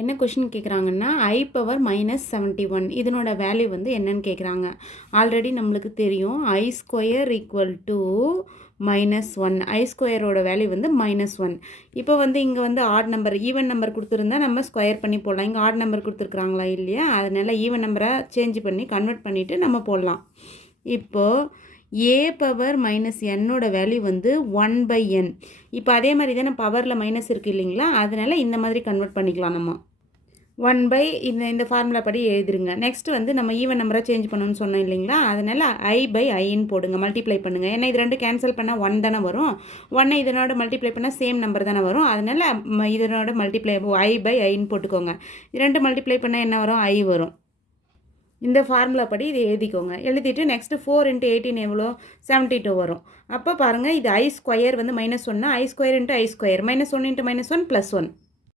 என்ன கொஷின் கேட்குறாங்கன்னா i⁻−71 இதனோட வேல்யூ வந்து என்னன்னு கேட்குறாங்க. ஆல்ரெடி நம்மளுக்கு தெரியும் i² -1 i²ஓட வேல்யூ வந்து -1. இப்போ வந்து இங்கே வந்து ஆட் நம்பர் ஈவன் நம்பர் கொடுத்துருந்தா நம்ம ஸ்கொயர் பண்ணி போடலாம். இங்கே ஆட் நம்பர் கொடுத்துருக்குறாங்களா இல்லையா, அதனால் ஈவன் நம்பரை சேஞ்ச் பண்ணி கன்வெர்ட் பண்ணிவிட்டு நம்ம போடலாம். இப்போது a⁻−nோட வேல்யூ வந்து 1/n. இப்போ அதே மாதிரி தானே பவரில் மைனஸ் இருக்குது இல்லைங்களா, அதனால் இந்த மாதிரி கன்வெர்ட் பண்ணிக்கலாம். நம்ம 1 இந்த ஃபார்முலா படி எழுதிருங்க. நெக்ஸ்ட் வந்து நம்ம ஈவன் நம்பராக சேஞ்ச் பண்ணணும்னு சொன்னோம் இல்லைங்களா, அதனால் i/iன்னு போடுங்க, மல்டிப்ளை பண்ணுங்கள். ஏன்னா இது ரெண்டு கேன்சல் பண்ணால் 1 தானே வரும். 1 இதனோட மல்டிப்ளை பண்ணால் சேம் நம்பர் தானே வரும். அதனால் இதனோட மல்டிப்ளை i/iன்னு போட்டுக்கோங்க. இது ரெண்டு மல்டிப்ளை பண்ணால் என்ன வரும், i வரும். இந்த ஃபார்முலா படி இதை எழுதிக்கோங்க. எழுதிட்டு நெக்ஸ்ட்டு 4 × 18 எவ்வளோ, 72 வரும். அப்போ பாருங்கள், இது i² வந்து -1, i² × i², -1 × -1 +1.